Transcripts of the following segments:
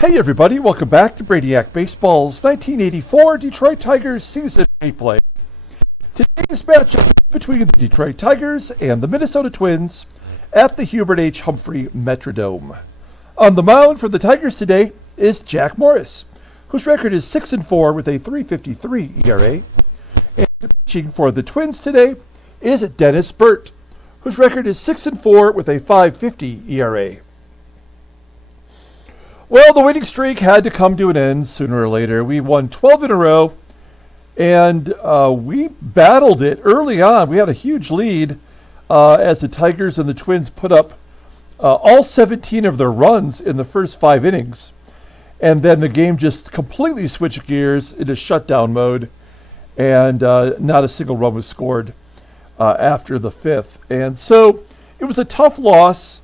Hey everybody, welcome back to Brainiac Baseball's 1984 Detroit Tigers season replay. Today's matchup is between the Detroit Tigers and the Minnesota Twins at the H.H.H. Metrodome. On the mound for the Tigers today is Jack Morris, whose record is 6-4 with a .353 ERA. And pitching for the Twins today is Dennis Burtt, whose record is 6-4 with a .550 ERA. Well, the winning streak had to come to an end sooner or later. We won 12 in a row, and we battled it early on. We had a huge lead as the Tigers and the Twins put up all 17 of their runs in the first 5 innings. And then the game just completely switched gears into shutdown mode, and not a single run was scored after the 5th. And so it was a tough loss.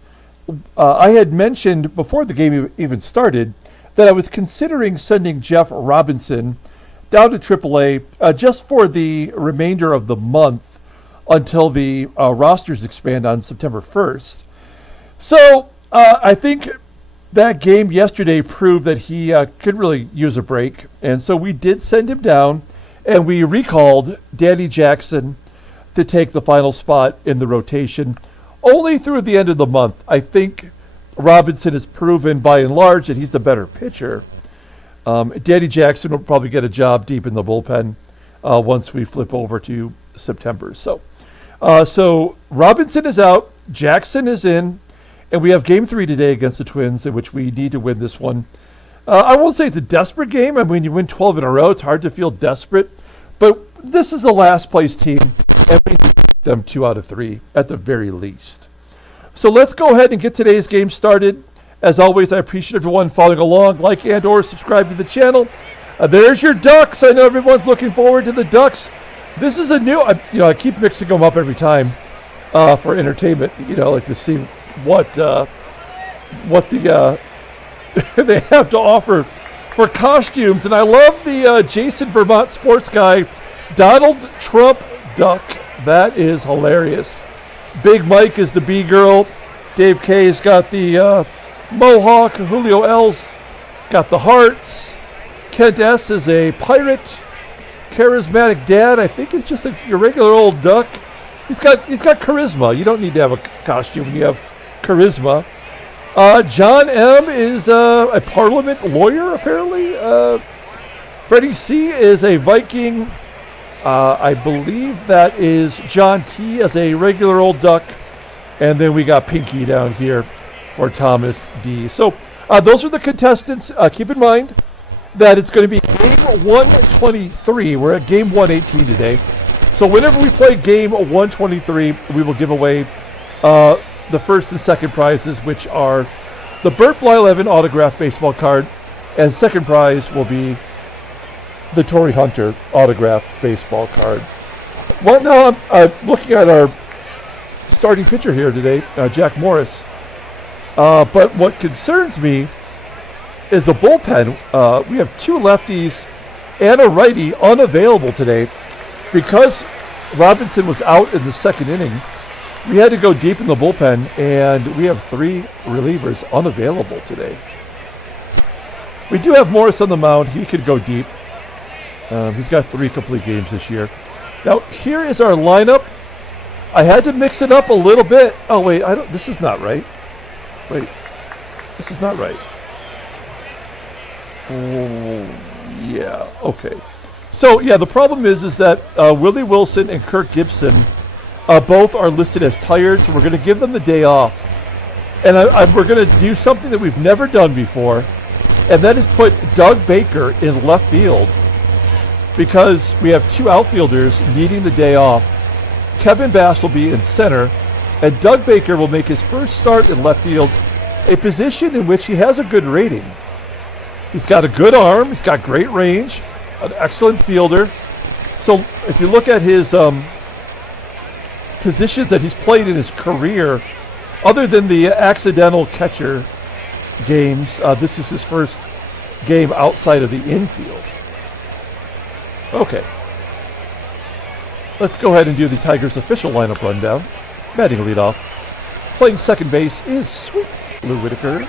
I had mentioned before the game even started that I was considering sending Jeff Robinson down to AAA just for the remainder of the month until the rosters expand on September 1st. So I think that game yesterday proved that he could really use a break. And so we did send him down, and we recalled Danny Jackson to take the final spot in the rotation. Only through the end of the month. I think Robinson has proven by and large that he's the better pitcher. Danny Jackson will probably get a job deep in the bullpen once we flip over to September. So Robinson is out, Jackson is in, and we have Game 3 today against the Twins, in which we need to win this one. I won't say it's a desperate game. I mean, you win 12 in a row, it's hard to feel desperate. But this is the last place team, and we need them 2 out of 3 at the very least. So let's go ahead and get today's game started. As always, I appreciate everyone following along. Like and or subscribe to the channel. There's your Ducks. I know everyone's looking forward to the Ducks. This is a new, I keep mixing them up every time for entertainment. Like to see what the they have to offer for costumes. And I love the Jason Vermont sports guy, Donald Trump Duck. That is hilarious. Big Mike is the B-girl. Dave K's got the mohawk. Julio L's got the hearts. Kent S is a pirate. Charismatic Dad, I think, is just your regular old duck. He's got charisma. You don't need to have a costume when you have charisma. John M is a Parliament lawyer, apparently. Freddie C is a Viking. I believe that is John T as a regular old duck. And then we got Pinky down here for Thomas D. So those are the contestants. Keep in mind that it's going to be game 123. We're at game 118 today. So whenever we play game 123, we will give away the first and second prizes, which are the Burtt Blyleven autographed baseball card. And second prize will be the Torrey Hunter autographed baseball card. Well, now I'm looking at our starting pitcher here today, Jack Morris. But what concerns me is the bullpen. We have 2 lefties and a righty unavailable today. Because Robinson was out in the second inning, we had to go deep in the bullpen, and we have 3 relievers unavailable today. We do have Morris on the mound. He could go deep. He's got 3 complete games this year. Now, here is our lineup. I had to mix it up a little bit. Oh, wait, this is not right. Wait, this is not right. Oh, yeah, okay. So, yeah, the problem is that Willie Wilson and Kirk Gibson both are listed as tired, so we're going to give them the day off. And we're going to do something that we've never done before, and that is put Doug Baker in left field, because we have 2 outfielders needing the day off. Kevin Bass will be in center, and Doug Baker will make his first start in left field, a position in which he has a good rating. He's got a good arm, he's got great range, an excellent fielder. So if you look at his positions that he's played in his career, other than the accidental catcher games, this is his first game outside of the infield. Okay. Let's go ahead and do the Tigers' official lineup rundown. Batting leadoff. Playing second base is Sweet Lou Whitaker.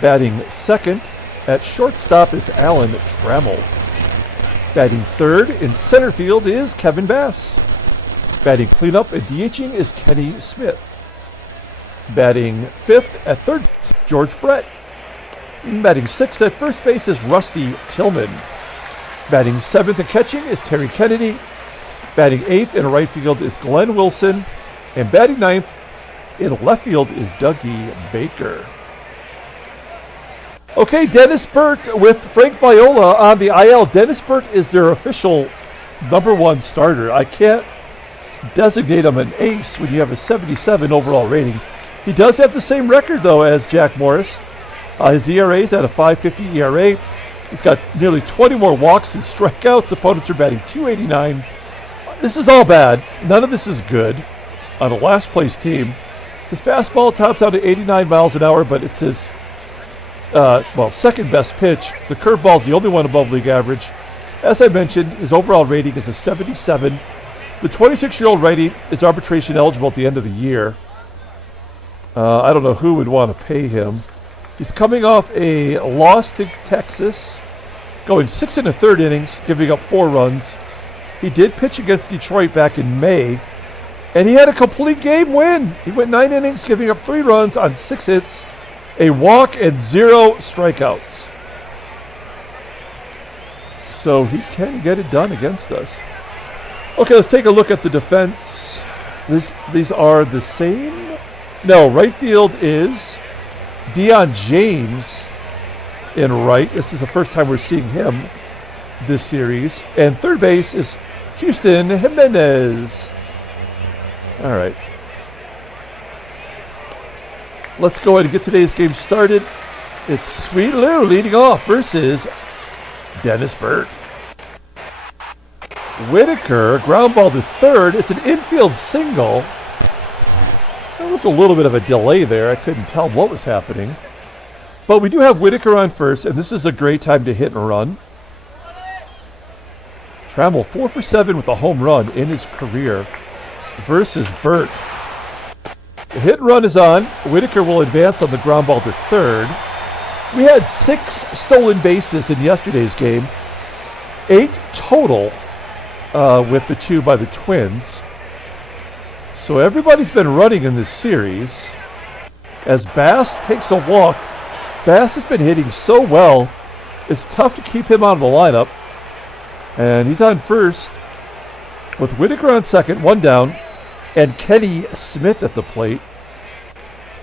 Batting second at shortstop is Alan Trammell. Batting third in center field is Kevin Bass. Batting cleanup and DHing is Kenny Smith. Batting fifth at third is George Brett. Batting sixth at first base is Rusty Tillman. Batting seventh and catching is Terry Kennedy. Batting eighth in right field is Glenn Wilson. And batting ninth in left field is Dougie Baker. Okay, Dennis Burtt with Frank Viola on the IL. Dennis Burtt is their official number one starter. I can't designate him an ace when you have a 77 overall rating. He does have the same record, though, as Jack Morris. His ERA is at a 5.50 ERA. He's got nearly 20 more walks and strikeouts. Opponents are batting .289. This is all bad. None of this is good on a last-place team. His fastball tops out at 89 miles an hour, but it's his second best pitch. The curveball is the only one above league average. As I mentioned, his overall rating is a 77. The 26-year-old righty is arbitration eligible at the end of the year. I don't know who would want to pay him. He's coming off a loss to Texas, going 6 1/3 innings, giving up 4 runs. He did pitch against Detroit back in May, and he had a complete game win. He went 9 innings, giving up 3 runs on 6 hits, a walk, and 0 strikeouts. So he can get it done against us. Okay, let's take a look at the defense. These are the same. No, right field is Dion James in right. This is the first time we're seeing him this series. And third base is Houston Jimenez. All right. Let's go ahead and get today's game started. It's Sweet Lou leading off versus Dennis Burtt. Whitaker, ground ball to third. It's an infield single. There was a little bit of a delay there. I couldn't tell what was happening. But we do have Whitaker on first, and this is a great time to hit and run. Trammell 4 for 7 with a home run in his career versus Burtt. The hit and run is on. Whitaker will advance on the ground ball to third. We had 6 stolen bases in yesterday's game. 8 total with the 2 by the Twins. So everybody's been running in this series. As Bass takes a walk, Bass has been hitting so well, it's tough to keep him out of the lineup. And he's on first with Whitaker on second, 1 down, and Kenny Smith at the plate.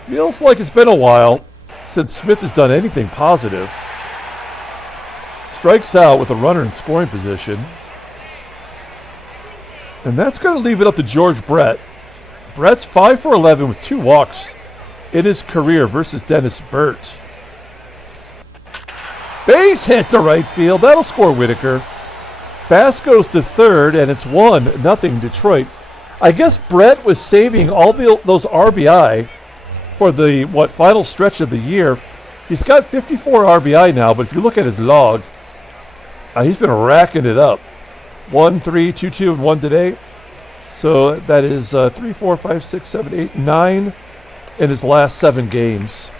Feels like it's been a while since Smith has done anything positive. Strikes out with a runner in scoring position. And that's going to leave it up to George Brett. Brett's 5 for 11 with 2 walks in his career versus Dennis Burtt. Base hit to right field. That'll score Whitaker. Bass goes to third, and it's 1-0 Detroit. I guess Brett was saving all those RBI for the final stretch of the year. He's got 54 RBI now, but if you look at his log, he's been racking it up. 1, 3, 2, 2, and 1 today. So that is 3, 4, 5, 6, 7, 8, 9 in his last 7 games.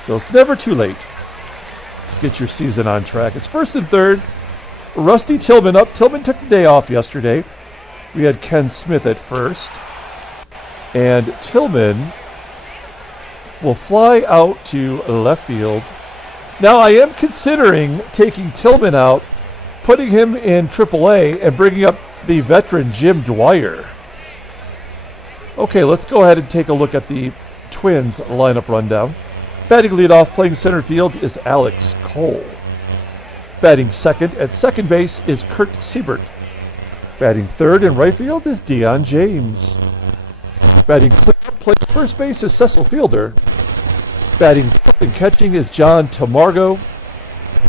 So it's never too late to get your season on track. It's first and third. Rusty Tillman up. Tillman took the day off yesterday. We had Ken Smith at first. And Tillman will fly out to left field. Now I am considering taking Tillman out, putting him in AAA, and bringing up the veteran Jim Dwyer. Okay, let's go ahead and take a look at the Twins lineup rundown. Batting leadoff, playing center field, is Alex Cole. Batting second at second base is Kurt Seibert. Batting third in right field is Dion James. Batting cleanup, playing first base is Cecil Fielder. Batting fourth and catching is John Tamargo.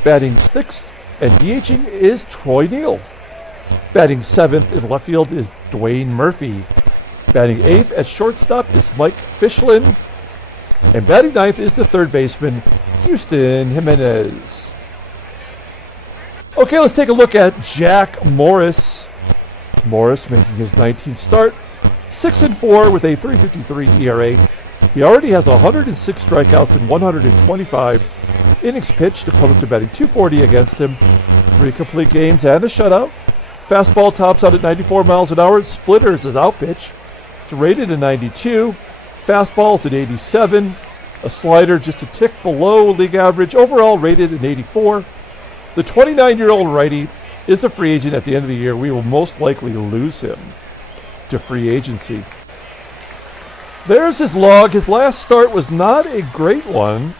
Batting sixth and DHing is Troy Neal. Batting seventh in left field is Dwayne Murphy. Batting eighth at shortstop is Mike Fischlin. And batting ninth is the third baseman, Houston Jimenez. Okay, let's take a look at Jack Morris. Morris making his 19th start. 6-4 with a 3.53 ERA. He already has 106 strikeouts in 125 innings pitched. Opponents are batting .240 against him. 3 complete games and a shutout. Fastball tops out at 94 miles an hour. Splitter is his out pitch. It's rated at 92. Fastball is at 87. A slider just a tick below league average. Overall rated at 84. The 29-year-old righty is a free agent at the end of the year. We will most likely lose him to free agency. There's his log. His last start was not a great one.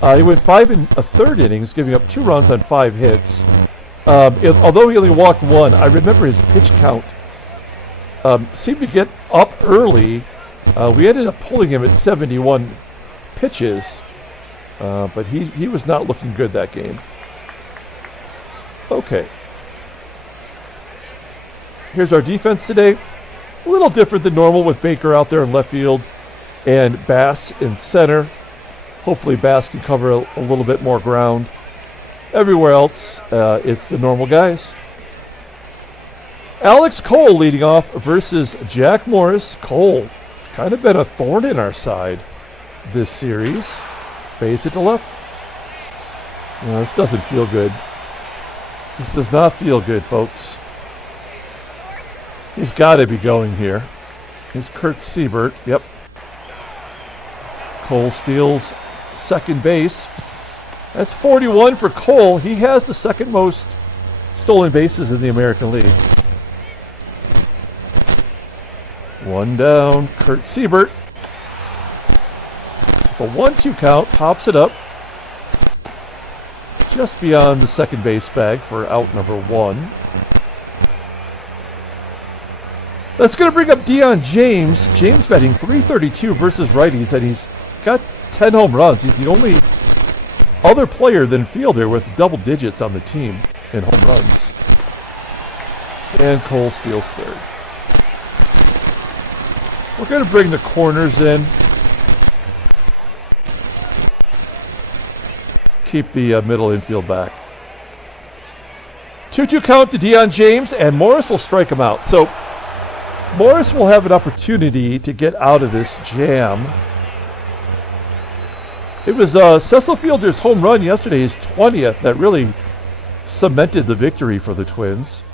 He went 5 1/3 innings, giving up 2 runs on 5 hits. Although he only walked 1, I remember his pitch count seemed to get up early. We ended up pulling him at 71 pitches, but he was not looking good that game. Okay. Here's our defense today. A little different than normal with Baker out there in left field and Bass in center. Hopefully Bass can cover a little bit more ground. Everywhere else, it's the normal guys. Alex Cole leading off versus Jack Morris. Cole, it's kind of been a thorn in our side this series. Base it to left. No, this doesn't feel good. This does not feel good, folks. He's got to be going here. Here's Kurt SEIBERT. Yep. Cole steals second base. That's 41 for Cole. He has the second most stolen bases in the American League. 1 down. Kurt SEIBERT. With a 1-2 count, pops it up just beyond the second base bag for out number 1. That's going to bring up Dion James. James batting .332 versus righties, and he's got 10 home runs. He's the only other player than fielder with double digits on the team in home runs. And Cole steals third. We're going to bring the corners in. Keep the middle infield back. 2-2 count to Dion James, and Morris will strike him out. So Morris will have an opportunity to get out of this jam. It was Cecil Fielder's home run yesterday, his 20th, that really cemented the victory for the Twins.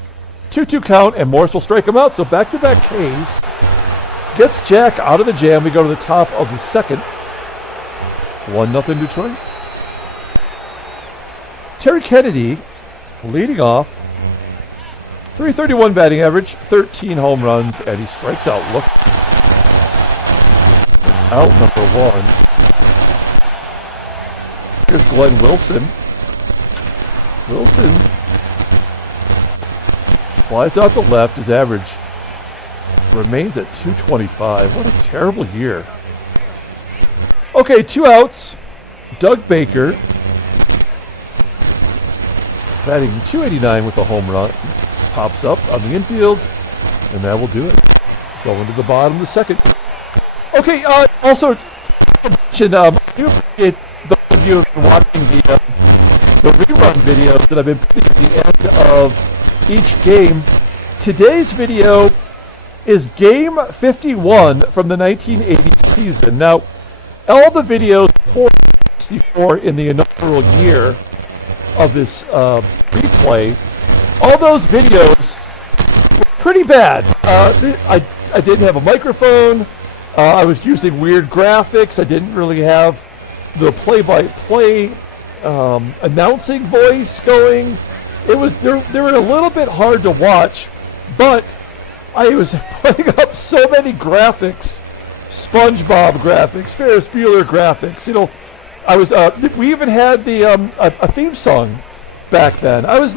2-2 count, and Morris will strike him out. So back-to-back Ks. Gets Jack out of the jam. We go to the top of the second. 1-0 Detroit. Terry Kennedy leading off. .331 batting average, 13 home runs, and he strikes out. Look. It's out number 1. Here's Glenn Wilson. Wilson flies out the left. His average remains at .225. What a terrible year. Okay, 2 outs. Doug Baker batting .289 with a home run. Pops up on the infield, and that will do it. Going to the bottom of the second. Okay, also, I do appreciate those of you who have been watching the rerun videos that I've been putting at the end of each game. Today's video is Game 51 from the 1980 season. Now, all the videos before 64 in the inaugural year of this replay, all those videos were pretty bad. I didn't have a microphone. I was using weird graphics. I didn't really have the play-by-play announcing voice going. They were a little bit hard to watch, but I was putting up so many graphics, SpongeBob graphics, Ferris Bueller graphics. You know, we even had a theme song back then. I was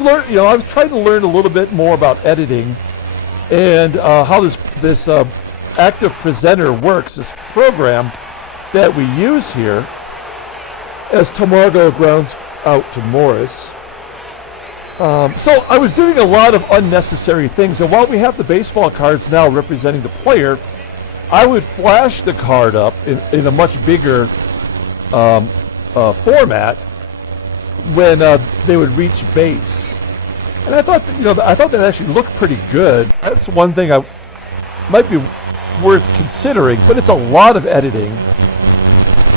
trying to learn a little bit more about editing and how this active presenter works, this program that we use here as TAMARGO grounds out to Morris. So I was doing a lot of unnecessary things, and while we have the baseball cards now representing the player, I would flash the card up in a much bigger format when they would reach base. And I thought that actually looked pretty good. That's one thing I might be worth considering, but it's a lot of editing.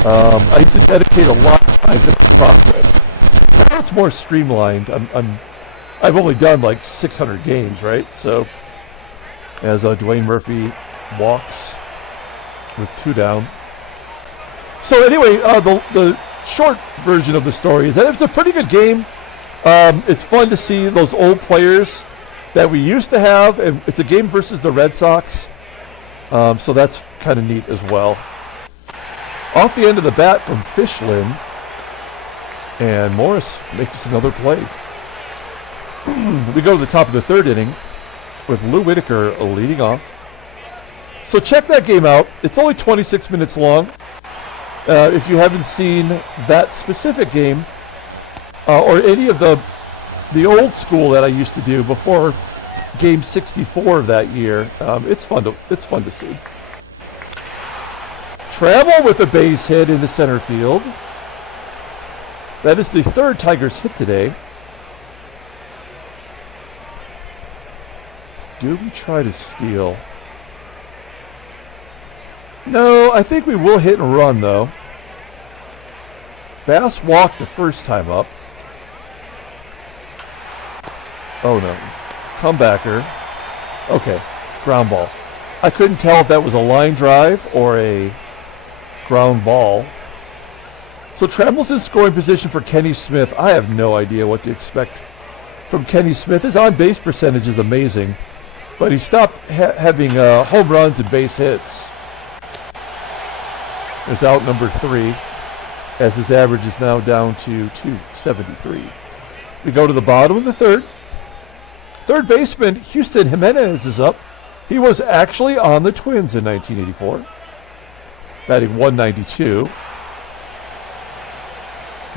I used to dedicate a lot of time to the process. Now it's more streamlined. I've only done like 600 games, right? So as Dwayne Murphy walks with 2 down. So anyway, the short version of the story is that it's a pretty good game. It's fun to see those old players that we used to have, and it's a game versus the Red Sox. So that's kind of neat as well. Off the end of the bat from FISCHLIN, and Morris makes another play. We go to the top of the 3rd inning with Lou Whitaker leading off. So check that game out. It's only 26 minutes long. If you haven't seen that specific game, or any of the old school that I used to do before Game 64 of that year, it's fun to see. Trammell with a base hit into center field. That is the 3rd Tigers hit today. Do we try to steal? No, I think we will hit and run, though. Bass walked the first time up. Oh, no. Comebacker. Okay, ground ball. I couldn't tell if that was a line drive or a ground ball. So Trammell's in scoring position for Kenny Smith. I have no idea what to expect from Kenny Smith. His on-base percentage is amazing, but he stopped having home runs and base hits. There's out number 3, as his average is now down to 273. We go to the bottom of the 3rd. Third baseman Houston Jimenez is up. He was actually on the Twins in 1984, batting 192.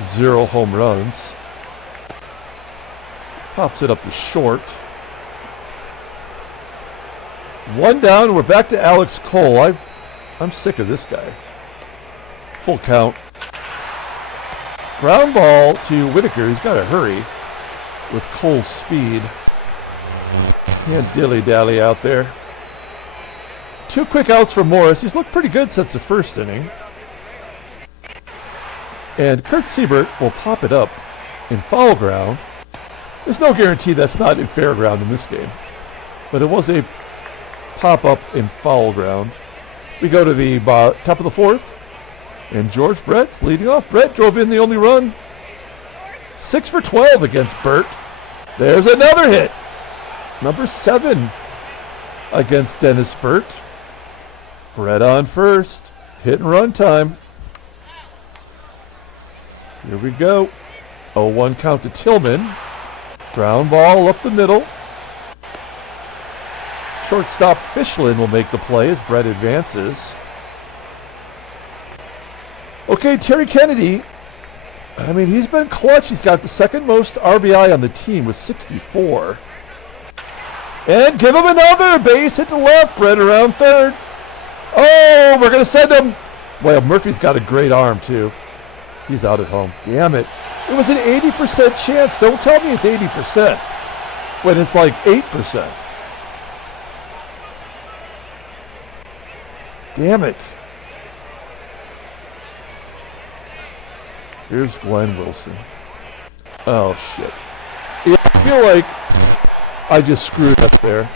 0 home runs. Pops it up to short. 1 down. We're back to Alex Cole. I'm sick of this guy. Full count. Ground ball to Whitaker. He's got to hurry with Cole's speed. Can't dilly-dally out there. 2 quick outs for Morris. He's looked pretty good since the 1st inning. And Kurt Seibert will pop it up in foul ground. There's no guarantee that's not in fair ground in this game, but it was a pop-up in foul ground. We go to the top of the 4th, and George Brett's leading off. Brett drove in the only run. 6 for 12 against Burtt. There's another hit. Number 7 against Dennis Burtt. Brett on first. Hit and run time. Here we go. 0-1 count to Tillman. Ground ball up the middle. Shortstop FISCHLIN will make the play as Brett advances. Okay, Terry Kennedy. I mean, he's been clutch. He's got the 2nd most RBI on the team with 64. And give him another base hit to left. Brett around 3rd. Oh, we're going to send him. Well, Murphy's got a great arm, too. He's out at home. Damn it. It was an 80% chance. Don't tell me it's 80% when it's like 8%. Damn it. Here's Glenn Wilson. Oh, shit. Yeah, I feel like I just screwed up there.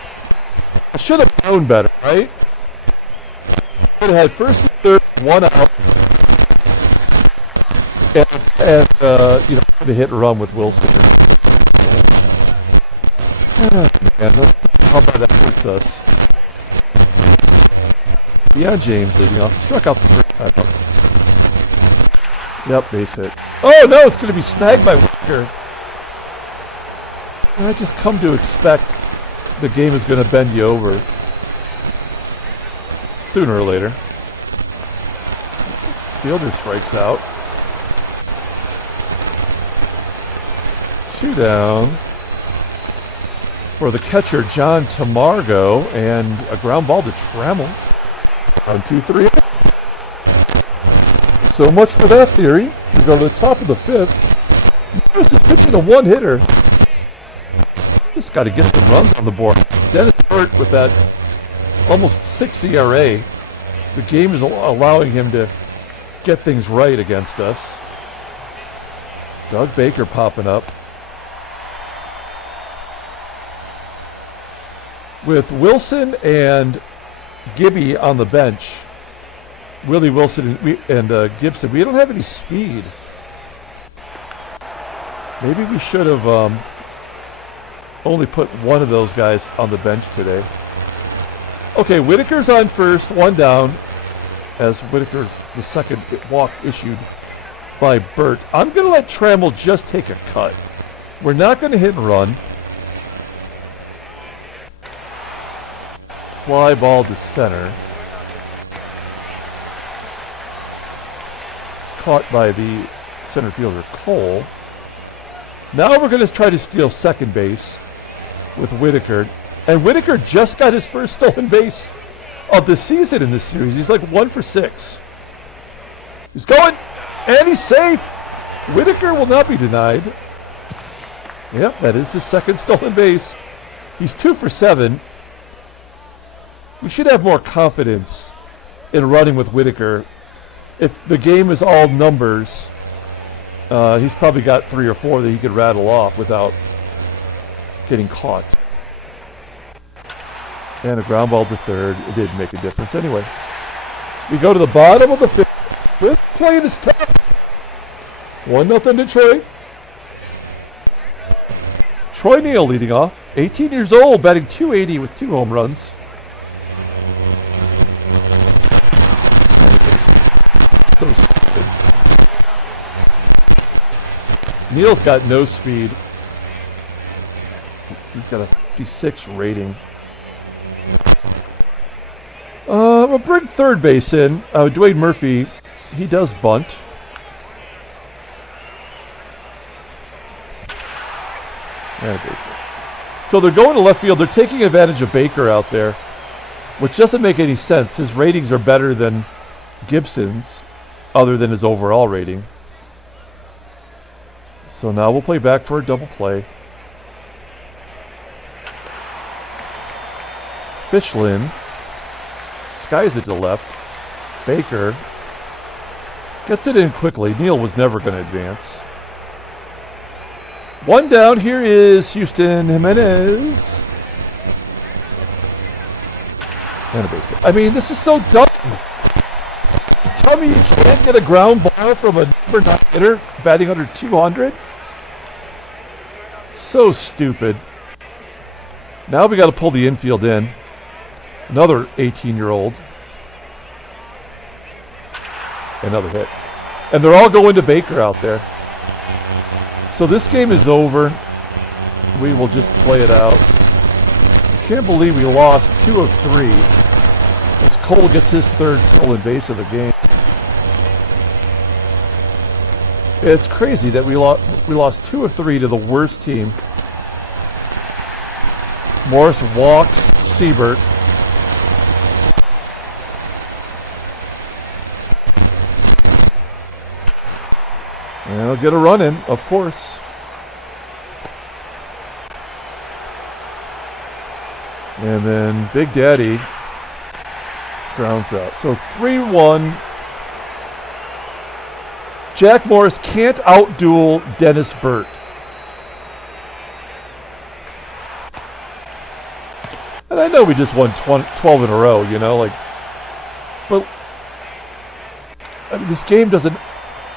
I should have known better, right? I would have had 1st and 3rd, 1 out. And the hit and run with Wilson. Man, how about that hurts us? Dion James leading off. Struck out the first time up. Yep, base hit. Oh no, it's going to be snagged by Whitaker. And I just come to expect the game is going to bend you over sooner or later. Fielder strikes out. 2 down for the catcher, John TAMARGO, and a ground ball to Trammell. On 2-3. So much for that theory. We go to the top of the 5th. Morris is pitching a 1-hitter. Just got to get some runs on the board. Dennis Burtt with that almost 6 ERA. The game is allowing him to get things right against us. Doug Baker popping up. With Wilson and Gibby on the bench, Willie Wilson and Gibson, we don't have any speed. Maybe we should have only put one of those guys on the bench today. Okay, Whitaker's on first, one down, as Whitaker's the second walk issued by Burtt. I'm going to let Trammell just take a cut. We're not going to hit and run. Fly ball to center. Caught by the center fielder Cole. Now we're going to try to steal second base with Whitaker. And Whitaker just got his first stolen base of the season in this series. He's like 1 for 6. He's going, and he's safe. Whitaker will not be denied. Yep, that is his second stolen base. He's 2 for 7. We should have more confidence in running with Whitaker. If the game is all numbers, he's probably got 3 or 4 that he could rattle off without getting caught. And a ground ball to third. It didn't make a difference anyway. We go to the bottom of the 5th. With playing is tough. 1-0 Detroit. Troy NEEL leading off. 18 years old, batting .280 with 2 home runs. So stupid. NEEL's got no speed. He's got a 56 rating. We'll bring third base in. Dwayne Murphy, he does bunt. So they're going to left field. They're taking advantage of Baker out there, which doesn't make any sense. His ratings are better than Gibson's, other than his overall rating. So now we'll play back for a double play. FISCHLIN skies it to left. Baker gets it in quickly. NEEL was never going to advance. One down. Here is Houston Jimenez. And a base hit. I mean, this is so dumb. Tell me you can't get a ground ball from a number 9 hitter batting under 200? So stupid. Now we got to pull the infield in. Another 18-year-old. Another hit. And they're all going to Baker out there. So this game is over. We will just play it out. Can't believe we lost 2 of 3 as Cole gets his third stolen base of the game. It's crazy that we lost 2 of 3 to the worst team. Morris walks SEIBERT. And he'll get a run in, of course. And then Big Daddy grounds out. So it's 3-1. Jack Morris can't outduel Dennis Burtt. And I know we just won 12 in a row, you know, like, but I mean, this game doesn't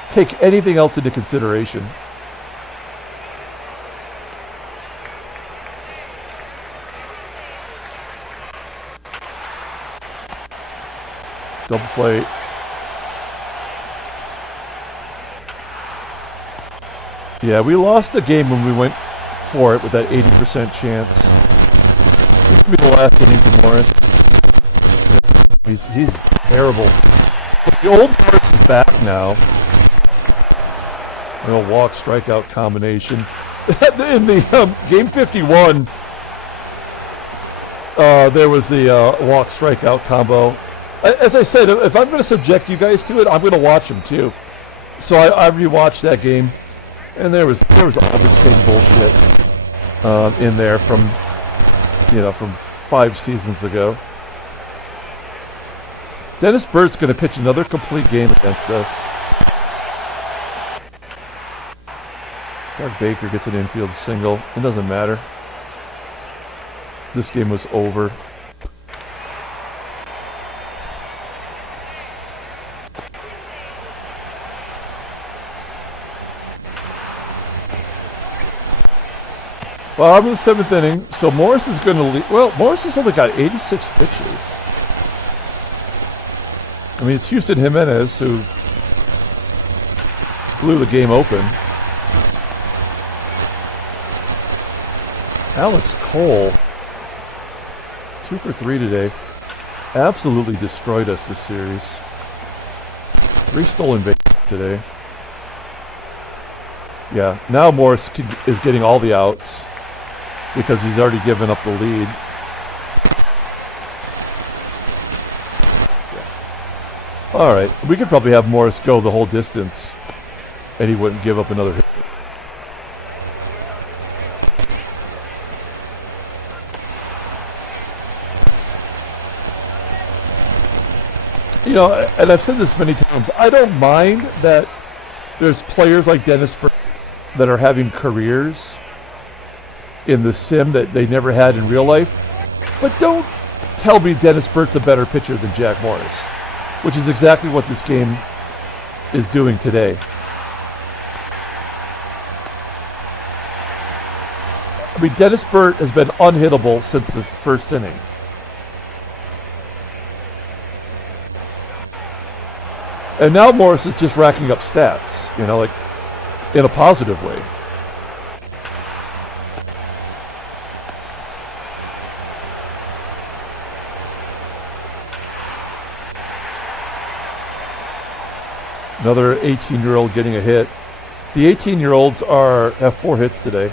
take anything else into consideration. Double play. Yeah, we lost a game when we went for it with that 80% chance. This could be the last inning for Morris. Yeah, he's terrible. But the old Morris is back now. A walk strikeout combination. In the game 51, there was the walk strikeout combo. As I said, if I'm going to subject you guys to it, I'm going to watch them too. So I rewatched that game, and there was all this same bullshit in there from 5 seasons ago. Dennis Burt's going to pitch another complete game against us. Doug Baker gets an infield single. It doesn't matter. This game was over. Well, I'm in the 7th inning, so Morris is going to lead. Well, Morris has only got 86 pitches. I mean, it's Houston Jimenez who blew the game open. Alex Cole, 2 for 3 today. Absolutely destroyed us this series. 3 stolen bases today. Yeah, now Morris is getting all the outs because he's already given up the lead. Yeah. All right, we could probably have Morris go the whole distance and he wouldn't give up another hit. You know, and I've said this many times, I don't mind that there's players like Dennis Burtt that are having careers in the sim that they never had in real life. But don't tell me Dennis Burt's a better pitcher than Jack Morris, which is exactly what this game is doing today. I mean, Dennis Burtt has been unhittable since the 1st inning. And now Morris is just racking up stats, you know, like in a positive way. Another 18-year-old getting a hit. The 18-year-olds have 4 hits today.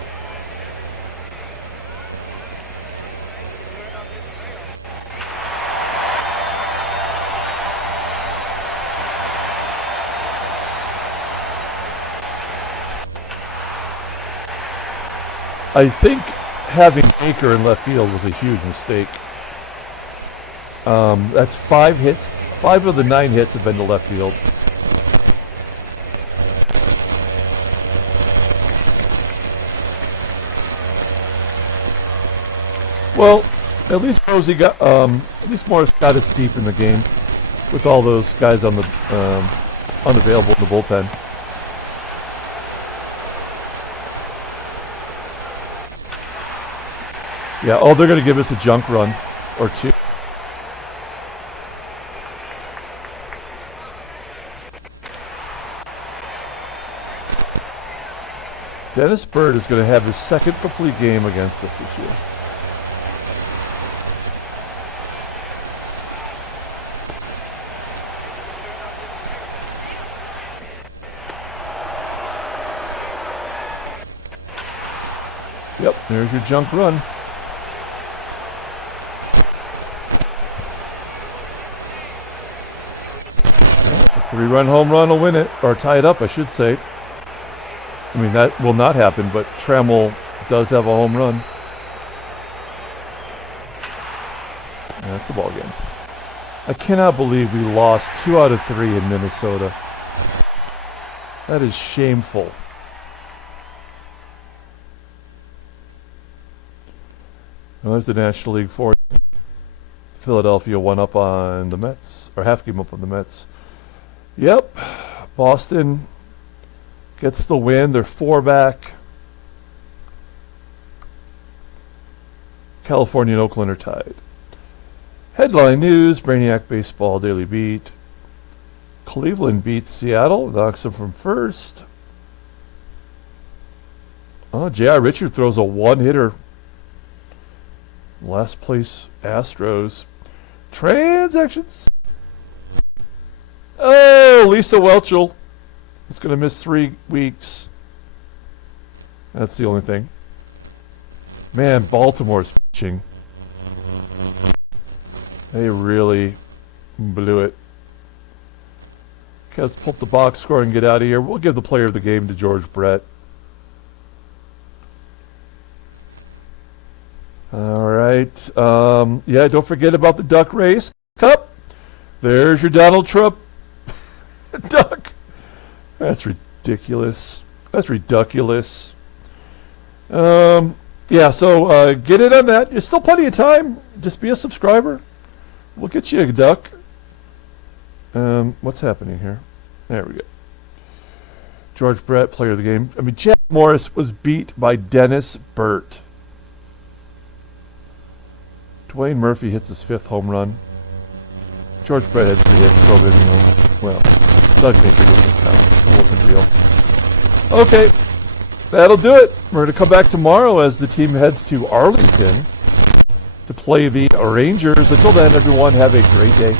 I think having Baker in left field was a huge mistake. That's 5 hits. 5 of the 9 hits have been to left field. Well, at least Morris got us deep in the game with all those guys on the unavailable in the bullpen. Yeah, oh, they're going to give us a junk run or 2. Dennis Burtt is going to have his 2nd complete game against us this year. Yep, there's your junk run. A 3-run home run will win it, or tie it up, I should say. I mean, that will not happen, but Trammell does have a home run. And that's the ball game. I cannot believe we lost 2 out of 3 in Minnesota. That is shameful. Well, there's the National League 4. Philadelphia 1 up on the Mets, or half game up on the Mets. Yep, Boston gets the win. They're 4 back. California and Oakland are tied. Headline news, Brainiac Baseball Daily Beat. Cleveland beats Seattle, knocks them from first. Oh, J.R. Richard throws a 1-hitter. Last place, Astros. Transactions. Oh, Lisa Welchel is going to miss 3 weeks. That's the only thing. Man, Baltimore's pitching. They really blew it. Okay, let's pull up the box score and get out of here. We'll give the player of the game to George Brett. All right. Yeah, don't forget about the Duck Race Cup. There's your Donald Trump duck. That's ridiculous. That's ridiculous. Yeah, so get in on that. There's still plenty of time. Just be a subscriber. We'll get you a duck. What's happening here? There we go. George Brett, player of the game. I mean, Jack Morris was beat by Dennis Burtt. Dwayne Murphy hits his 5th home run. George Brett had 3 hits. Well, Doug Baker doesn't count. It wasn't real. Okay, that'll do it. We're going to come back tomorrow as the team heads to Arlington to play the Rangers. Until then, everyone, have a great day.